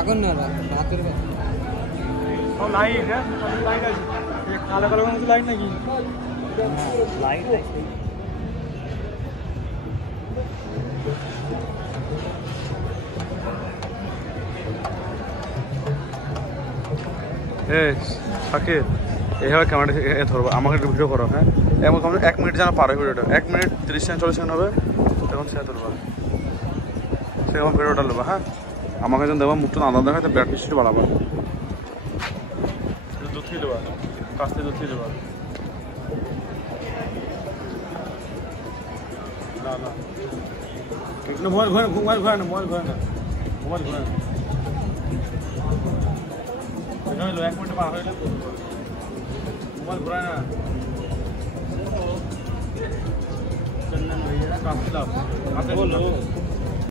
এখন না রাতের লাইট লাইট আছে কালো কালো মতো লাইট নাকি লাইট সাকিব এইভাবে ক্যামেরা ধরবো আমাকে একটু ভিডিও করো হ্যাঁ এবং 1 মিনিট যেন পারে ভিডিওটা 1 মিনিট 30 সেকেন্ড 40 সেকেন্ড হবে তখন সে ধরবা সেরকম ভিডিওটা নেবো হ্যাঁ আমাকে যখন দেবো মুখটা আলাদা দেখায় তো ব্যাট বেশি বাড়াবো দুধ খেয়ে দেবা কাছ থেকে দুধ খেয়ে দেবা না না মোবাইল ঘোরে মোবাইল ঘোরে না মোবাইল ঘোরে না মোবাইল ঘোরে না 1 মিনিট পার হইলে मोबाइल घुरा ना चंदन भैया काफी लाभ बोलो